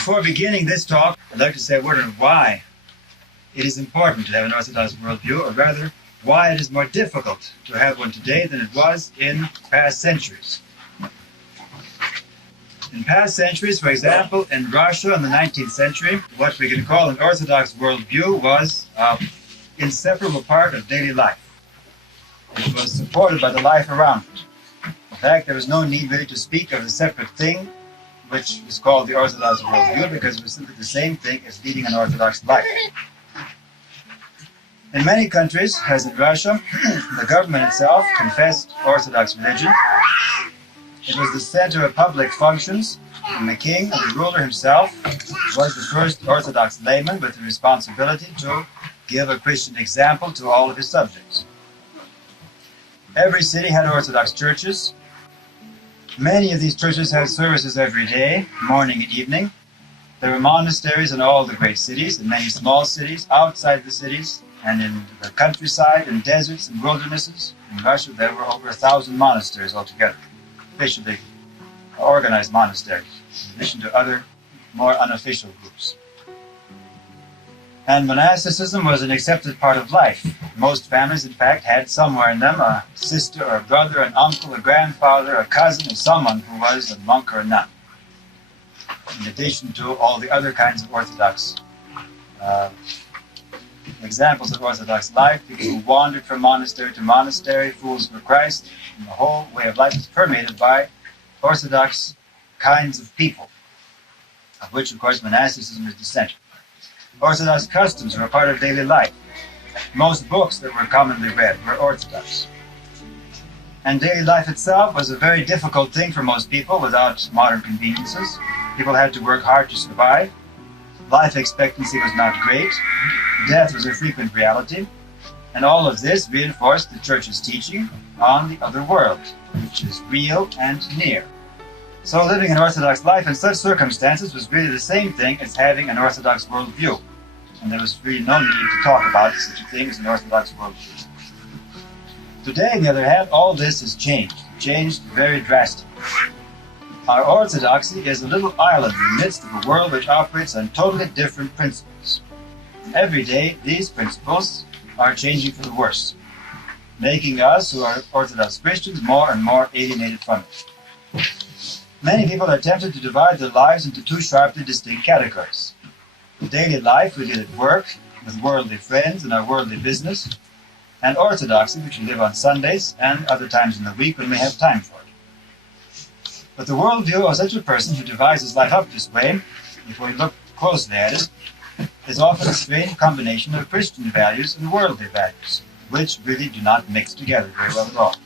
Before beginning this talk, I'd like to say a word on why it is important to have an Orthodox worldview, or rather, why it is more difficult to have one today than it was in past centuries. In past centuries, for example, in Russia in the 19th century, what we can call an Orthodox worldview was an inseparable part of daily life. It was supported by the life around it. In fact, there was no need really to speak of a separate thing, which is called the Orthodox worldview, because it was simply the same thing as leading an Orthodox life. In many countries, as in Russia, the government itself confessed Orthodox religion. It was the center of public functions, and the king, or the ruler himself, was the first Orthodox layman with the responsibility to give a Christian example to all of his subjects. Every city had Orthodox churches. Many of these churches had services every day, morning and evening. There were monasteries in all the great cities, in many small cities, outside the cities, and in the countryside, in deserts and wildernesses. In Russia, there were over 1,000 monasteries altogether, officially organized monasteries, in addition to other, more unofficial groups. And monasticism was an accepted part of life. Most families, in fact, had somewhere in them a sister or a brother, an uncle, a grandfather, a cousin, or someone who was a monk or a nun. In addition to all the other kinds of Orthodox examples of Orthodox life, people who wandered from monastery to monastery, fools for Christ, and the whole way of life is permeated by Orthodox kinds of people, of which, of course, monasticism is the center. Orthodox customs were a part of daily life. Most books that were commonly read were Orthodox. And daily life itself was a very difficult thing for most people without modern conveniences. People had to work hard to survive. Life expectancy was not great. Death was a frequent reality. And all of this reinforced the Church's teaching on the other world, which is real and near. So living an Orthodox life in such circumstances was really the same thing as having an Orthodox worldview. And there was really no need to talk about such a thing as an Orthodox worldview. Today, on the other hand, all this has changed very drastically. Our orthodoxy is a little island in the midst of a world which operates on totally different principles. Every day, these principles are changing for the worse, making us, who are Orthodox Christians, more and more alienated from it. Many people are tempted to divide their lives into two sharply distinct categories. The daily life we live at work, with worldly friends and our worldly business, and orthodoxy, which we live on Sundays and other times in the week when we have time for it. But the worldview of such a person who divides his life up this way, if we look closely at it, is often a strange combination of Christian values and worldly values, which really do not mix together very well at all.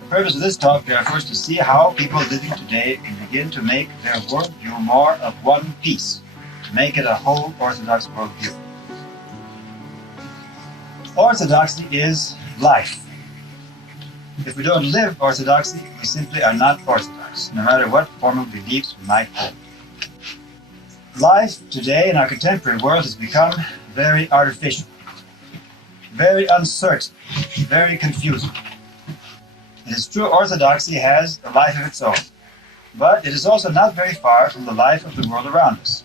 The purpose of this talk, therefore, is to see how people living today can begin to make their worldview more of one piece, to make it a whole Orthodox worldview. Orthodoxy is life. If we don't live Orthodoxy, we simply are not Orthodox, no matter what formal beliefs we might hold. Life today in our contemporary world has become very artificial, very uncertain, very confusing. It is true Orthodoxy has a life of its own, but it is also not very far from the life of the world around us.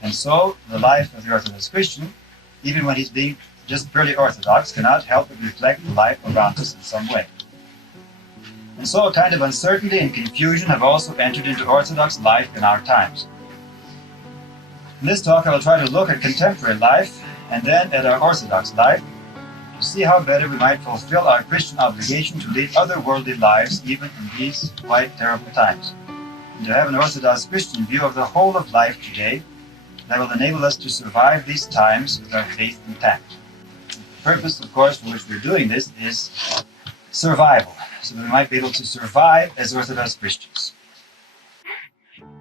And so the life of the Orthodox Christian, even when he's being just purely Orthodox, cannot help but reflect the life around us in some way. And so a kind of uncertainty and confusion have also entered into Orthodox life in our times. In this talk, I will try to look at contemporary life and then at our Orthodox life to see how better we might fulfill our Christian obligation to lead otherworldly lives even in these quite terrible times, and to have an Orthodox Christian view of the whole of life today that will enable us to survive these times with our faith intact. The purpose, of course, for which we're doing this is survival, so that we might be able to survive as Orthodox Christians.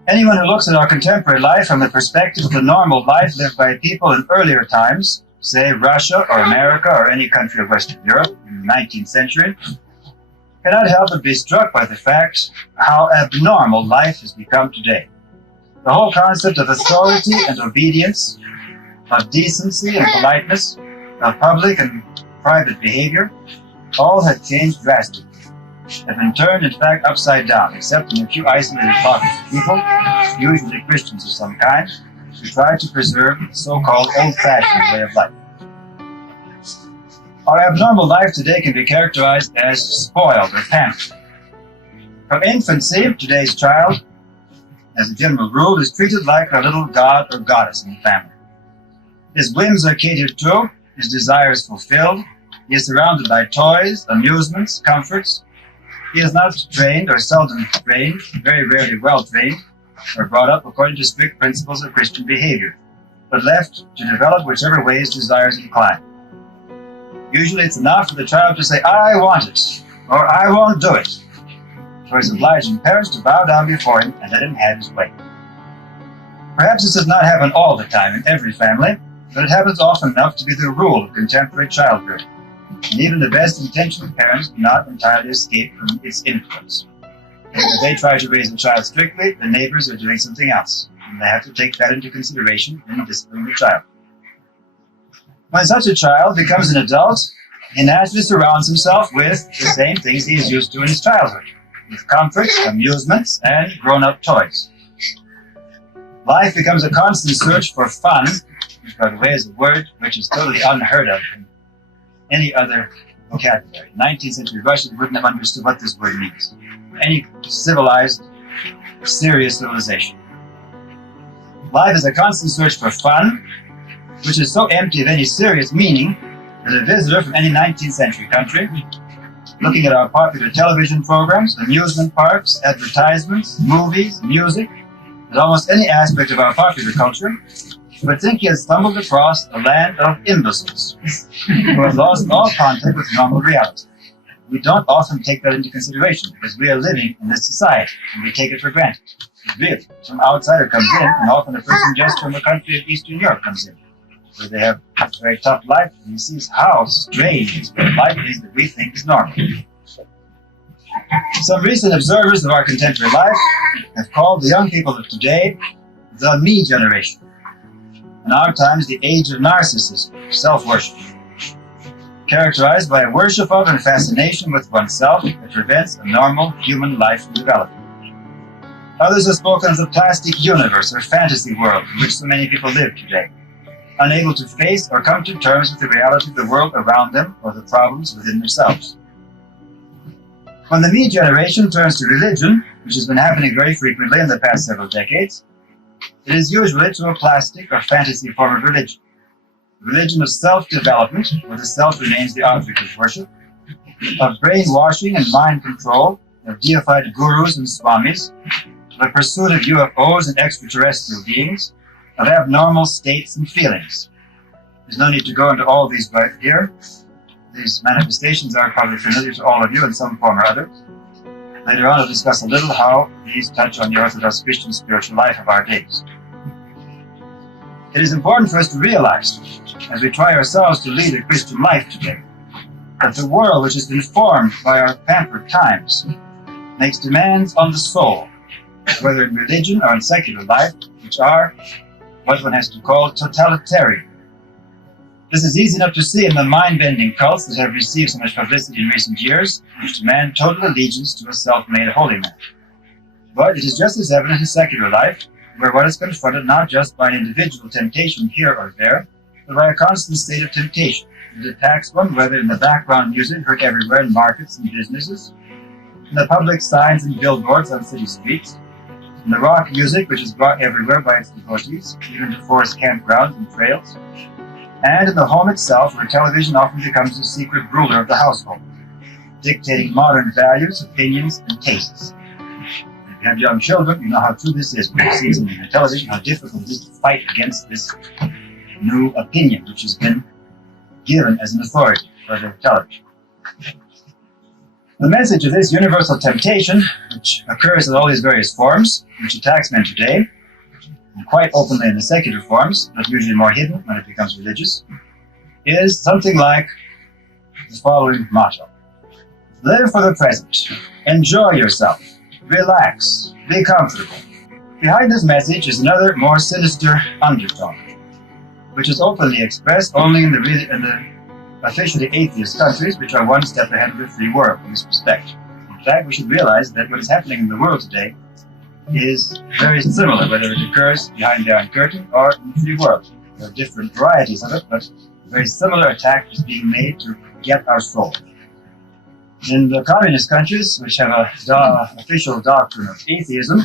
Anyone who looks at our contemporary life from the perspective of the normal life lived by people in earlier times, say Russia or America or any country of Western Europe in the 19th century, cannot help but be struck by the fact how abnormal life has become today. The whole concept of authority and obedience, of decency and politeness, of public and private behavior, all have changed drastically. have been turned, in fact, upside down, except in a few isolated pockets of people, usually Christians of some kind, who try to preserve the so-called old-fashioned way of life. Our abnormal life today can be characterized as spoiled or pampered. From infancy, today's child, as a general rule, is treated like a little god or goddess in the family. His whims are catered to, his desires fulfilled, he is surrounded by toys, amusements, comforts. He is not trained or seldom trained, very rarely well trained, or brought up according to strict principles of Christian behavior, but left to develop whichever way his desires incline. Usually it's enough for the child to say, I want it, or I won't do it, for his obliging parents to bow down before him and let him have his way. Perhaps this does not happen all the time in every family, but it happens often enough to be the rule of contemporary childhood, and even the best intentioned parents do not entirely escape from its influence. If they try to raise a child strictly, the neighbors are doing something else, and they have to take that into consideration in disciplining the child. When such a child becomes an adult, he naturally surrounds himself with the same things he is used to in his childhood, with comforts, amusements, and grown-up toys. Life becomes a constant search for fun, which, by the way, is a word which is totally unheard of in any other vocabulary. 19th century Russians wouldn't have understood what this word means. Any civilized, serious civilization. Life is a constant search for fun, which is so empty of any serious meaning that a visitor from any 19th century country, looking at our popular television programs, amusement parks, advertisements, movies, music, and almost any aspect of our popular culture, would think he has stumbled across a land of imbeciles who have lost all contact with normal reality. We don't often take that into consideration because we are living in this society and we take it for granted. Really, some outsider comes in, and often a person just from a country of Eastern Europe comes in, where they have a very tough life, and he sees how strange their life is that we think is normal. Some recent observers of our contemporary life have called the young people of today the me generation. In our times, the age of narcissism, self-worship, characterized by a worship of and fascination with oneself that prevents a normal human life from developing. Others have spoken of the plastic universe or fantasy world in which so many people live today, unable to face or come to terms with the reality of the world around them or the problems within themselves. When the me generation turns to religion, which has been happening very frequently in the past several decades, it is usually to a plastic or fantasy form of religion. Religion of self-development, where the self remains the object of worship, of brainwashing and mind control, of deified gurus and swamis, of the pursuit of UFOs and extraterrestrial beings, of abnormal states and feelings. There's no need to go into all these right here. These manifestations are probably familiar to all of you in some form or other. Later on, I'll discuss a little how these touch on the Orthodox Christian spiritual life of our days. It is important for us to realize, as we try ourselves to lead a Christian life today, that the world which has been formed by our pampered times makes demands on the soul, whether in religion or in secular life, which are what one has to call totalitarian. This is easy enough to see in the mind-bending cults that have received so much publicity in recent years, which demand total allegiance to a self-made holy man. But it is just as evident in secular life, where one is confronted not just by an individual temptation here or there, but by a constant state of temptation that attacks one, whether in the background music heard everywhere in markets and businesses, in the public signs and billboards on city streets, in the rock music which is brought everywhere by its devotees, even to forest campgrounds and trails, and in the home itself, where television often becomes the secret ruler of the household, dictating modern values, opinions, and tastes. If you have young children, you know how true this is when you see something on television, how difficult it is to fight against this new opinion which has been given as an authority for the television. The message of this universal temptation, which occurs in all these various forms, which attacks men today, and quite openly in the secular forms, but usually more hidden when it becomes religious, is something like the following motto: live for the present, enjoy yourself, relax, be comfortable. Behind this message is another, more sinister undertone, which is openly expressed only in the officially atheist countries, which are one step ahead of the free world in this respect. In fact, we should realize that what is happening in the world today is very similar, whether it occurs behind the Iron Curtain or in the free world. There are different varieties of it, but a very similar attack is being made to get our soul. In the communist countries, which have an official doctrine of atheism,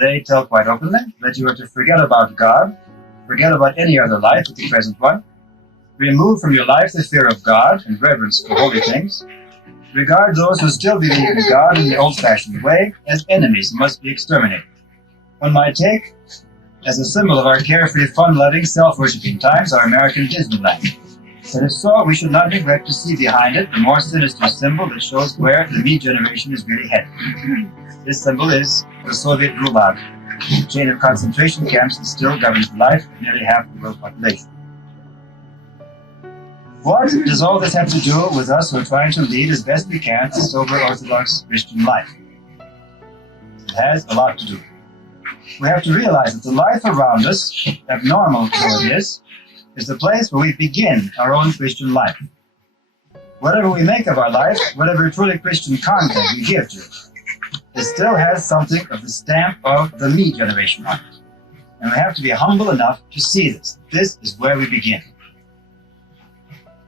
they tell quite openly that you are to forget about God, forget about any other life but the present one, remove from your life the fear of God and reverence for holy things, regard those who still believe in God in the old-fashioned way as enemies who must be exterminated. One might take, as a symbol of our carefree, fun-loving, self-worshipping times, our American Disneyland. But if so, we should not neglect to see behind it the more sinister symbol that shows where the me generation is really headed. This symbol is the Soviet Gulag, a chain of concentration camps that still governs the life of nearly half the world population. What does all this have to do with us who are trying to lead as best we can a sober Orthodox Christian life? It has a lot to do. We have to realize that the life around us, abnormal though it is the place where we begin our own Christian life. Whatever we make of our life, whatever truly Christian content we give to it, it still has something of the stamp of the me generation on it. And we have to be humble enough to see this. This is where we begin.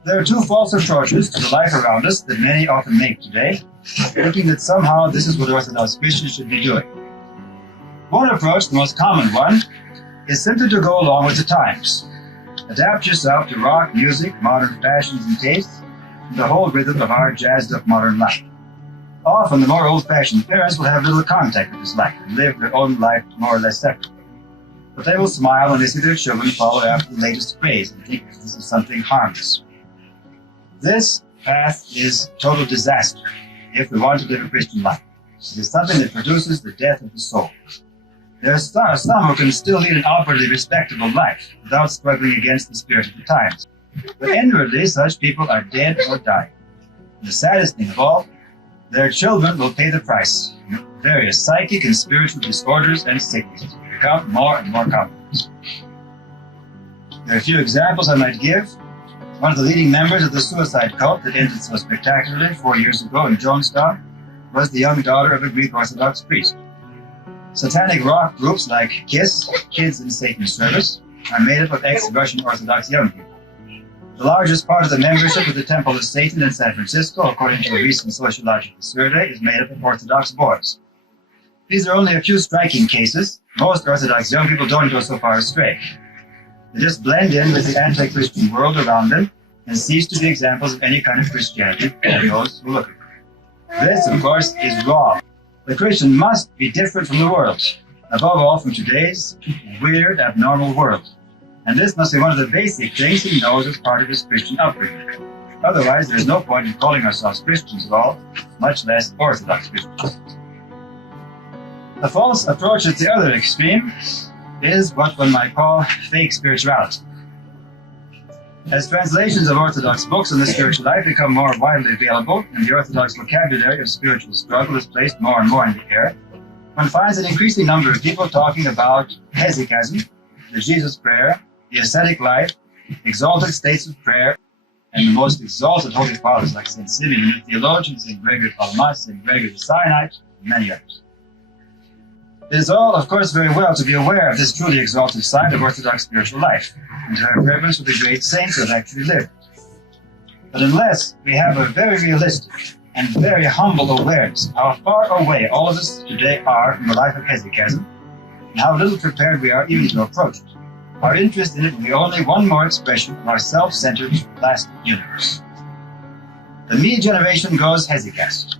There are two false approaches to the life around us that many often make today, thinking that somehow this is what Orthodox Christians should be doing. One approach, the most common one, is simply to go along with the times. Adapt yourself to rock, music, modern fashions and tastes, and the whole rhythm of our jazzed-up modern life. Often the more old-fashioned parents will have little contact with this life and live their own life more or less separately. But they will smile when they see their children follow after the latest craze and think this is something harmless. This path is total disaster if we want to live a Christian life. It is something that produces the death of the soul. There are some who can still lead an outwardly respectable life without struggling against the spirit of the times. But inwardly, such people are dead or dying. And the saddest thing of all, their children will pay the price. Various psychic and spiritual disorders and sicknesses will become more and more commonplace. There are a few examples I might give. One of the leading members of the suicide cult that ended so spectacularly 4 years ago in Jonestown was the young daughter of a Greek Orthodox priest. Satanic rock groups like KISS, Kids in Satan's Service, are made up of ex-Russian Orthodox young people. The largest part of the membership of the Temple of Satan in San Francisco, according to a recent sociological survey, is made up of Orthodox boys. These are only a few striking cases. Most Orthodox young people don't go so far astray. They just blend in with the anti-Christian world around them and cease to be examples of any kind of Christianity for those who look at them. This, of course, is wrong. The Christian must be different from the world, above all from today's weird, abnormal world. And this must be one of the basic things he knows as part of his Christian upbringing. Otherwise, there's no point in calling ourselves Christians at all, much less Orthodox Christians. The false approach at the other extreme is what one might call fake spirituality. As translations of Orthodox books on the spiritual life become more widely available and the Orthodox vocabulary of spiritual struggle is placed more and more in the air, one finds an increasing number of people talking about hesychasm, the Jesus prayer, the ascetic life, exalted states of prayer, and the most exalted holy fathers like St. Simeon, the theologian, St. Gregory of Palamas, St. Gregory the Sinite, and many others. It is all, of course, very well to be aware of this truly exalted side of Orthodox spiritual life, and to have reverence for the great saints who have actually lived. But unless we have a very realistic and very humble awareness of how far away all of us today are from the life of hesychasm, and how little prepared we are even to approach it, our interest in it will be only one more expression of our self-centered plastic universe. The me generation goes hesychast.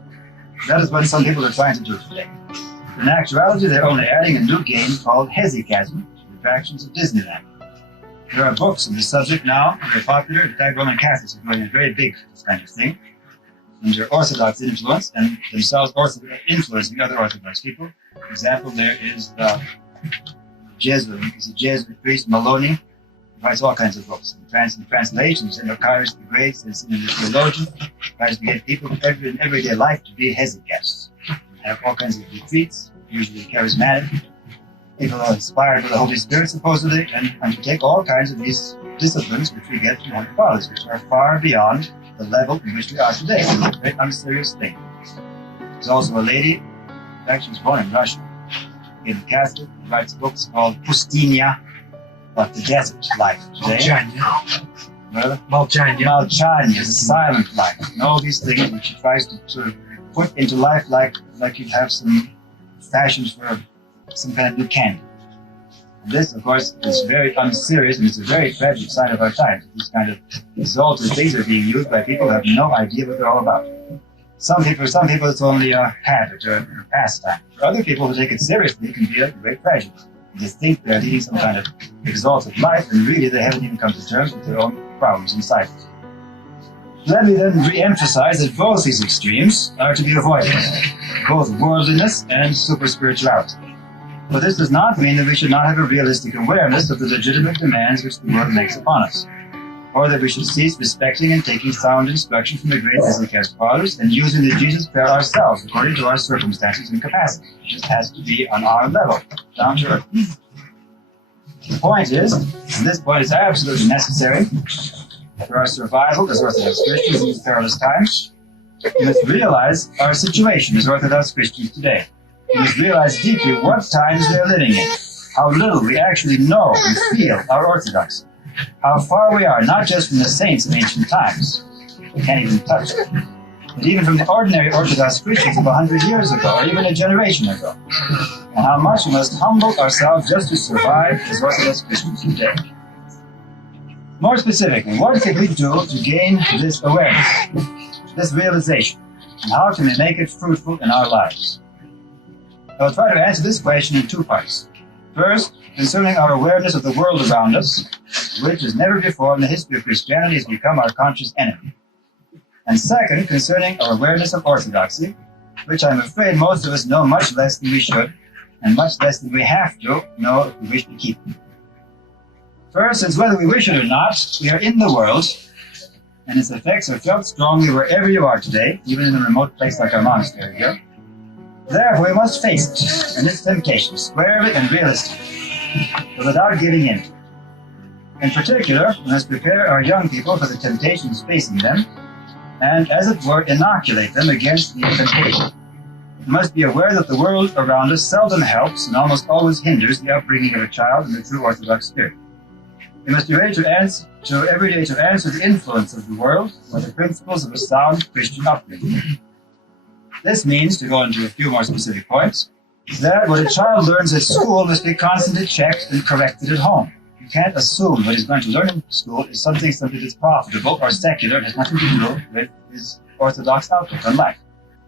That is what some people are trying to do today. In actuality, they're only adding a new game called hesychasm to the attractions of Disneyland. There are books on the subject now, very popular. In fact, Roman Catholics are going very big for this kind of thing, under Orthodox influence, and themselves influencing other Orthodox people. For example, there is the Jesuit priest Maloney, who writes all kinds of books. In translations, and Cyrus the Great, and the theologian, tries to get people in everyday life to be hesychasts. Have all kinds of retreats, usually charismatic. People are inspired by the Holy Spirit, supposedly, and undertake all kinds of these disciplines which we get from Holy Fathers, which are far beyond the level in which we are today. It's a very unserious thing. There's also a lady, actually was born in Russia, in Catholic, who writes books called Pustinia, but the desert life today. Malchania, the silent life. And all these things which she tries to sort of put into life like you'd have some fashions for some kind of new candy. And this, of course, is very unserious, and it's a very tragic sign of our times. These kind of exalted things are being used by people who have no idea what they're all about. For some people it's only a habit or a pastime. For other people who take it seriously, it can be a great tragedy. They think they're leading some kind of exalted life, and really they haven't even come to terms with their own problems inside. Let me then re-emphasize that both these extremes are to be avoided, both worldliness and super-spirituality. But this does not mean that we should not have a realistic awareness of the legitimate demands which the world makes upon us, or that we should cease respecting and taking sound instruction from the great Ezekiel's fathers and using the Jesus prayer ourselves according to our circumstances and capacity. It just has to be on our level, down to earth. The point is, and this point is absolutely necessary for our survival as Orthodox Christians in these perilous times, we must realize our situation as Orthodox Christians today. We must realize deeply what times we are living in, how little we actually know and feel our orthodoxy, how far we are not just from the saints of ancient times, we can't even touch it, but even from the ordinary Orthodox Christians of 100 years ago, or even a generation ago, and how much we must humble ourselves just to survive as Orthodox Christians today. More specifically, what can we do to gain this awareness, this realization, and how can we make it fruitful in our lives? I'll try to answer this question in two parts. First, concerning our awareness of the world around us, which as never before in the history of Christianity has become our conscious enemy. And second, concerning our awareness of orthodoxy, which I'm afraid most of us know much less than we should, and much less than we have to know if we wish to keep it. First, since whether we wish it or not, we are in the world, and its effects are felt strongly wherever you are today, even in a remote place like our monastery here. Therefore, we must face it and its temptations squarely and realistically, but without giving in. In particular, we must prepare our young people for the temptations facing them, and, as it were, inoculate them against the temptation. We must be aware that the world around us seldom helps and almost always hinders the upbringing of a child in the true Orthodox spirit. We must be ready every day to answer the influence of the world by the principles of a sound Christian upbringing. This means, to go into a few more specific points, that what a child learns at school must be constantly checked and corrected at home. You can't assume what he's going to learn in school is something that's profitable or secular and has nothing to do with his orthodox outlook on life.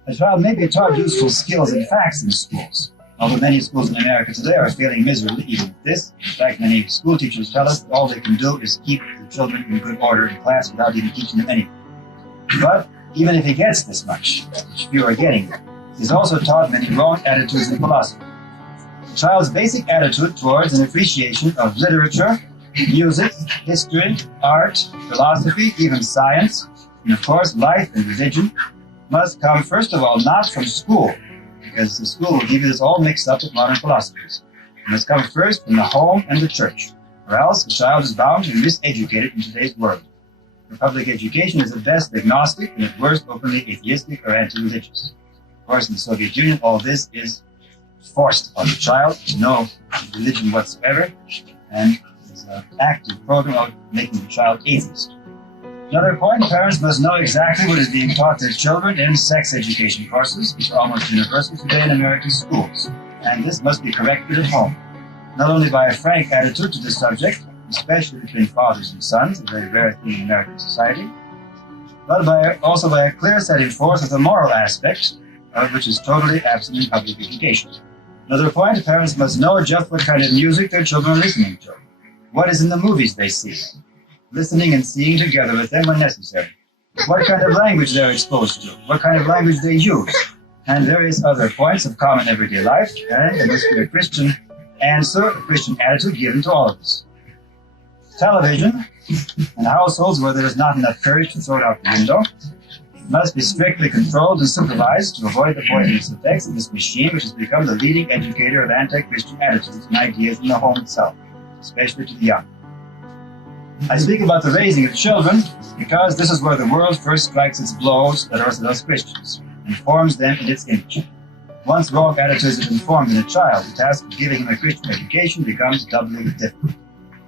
A child may be taught useful skills and facts in schools, although many schools in America today are failing miserably even with this. In fact, many school teachers tell us that all they can do is keep the children in good order in class without even teaching them anything. But even if he gets this much, which few are getting there, he's also taught many wrong attitudes in philosophy. The child's basic attitude towards an appreciation of literature, music, history, art, philosophy, even science, and of course life and religion, must come first of all not from school, because the school will give you this all mixed up with modern philosophies. It must come first from the home and the church, or else the child is bound to be miseducated in today's world. The public education is at best agnostic and at worst openly atheistic or anti-religious. Of course, in the Soviet Union, all this is forced upon the child to know religion whatsoever, and there's an active program of making the child atheist. Another point, parents must know exactly what is being taught their children in sex education courses, which are almost universal today in American schools, and this must be corrected at home, not only by a frank attitude to this subject, especially between fathers and sons, a very rare thing in American society, but also by a clear setting forth of the moral aspect, which is totally absent in public education. Another point, parents must know just what kind of music their children are listening to, what is in the movies they see, listening and seeing together with them when necessary, what kind of language they're exposed to, what kind of language they use, and various other points of common everyday life, and there must be a Christian answer, a Christian attitude given to all of this. Television, and households where there is not enough courage to throw it out the window, must be strictly controlled and supervised to avoid the poisonous effects of this machine which has become the leading educator of anti-Christian attitudes and ideas in the home itself, especially to the young. I speak about the raising of children because this is where the world first strikes its blows at Orthodox Christians. and forms them in its image. Once wrong attitudes have been formed in a child, the task of giving him a Christian education becomes doubly difficult.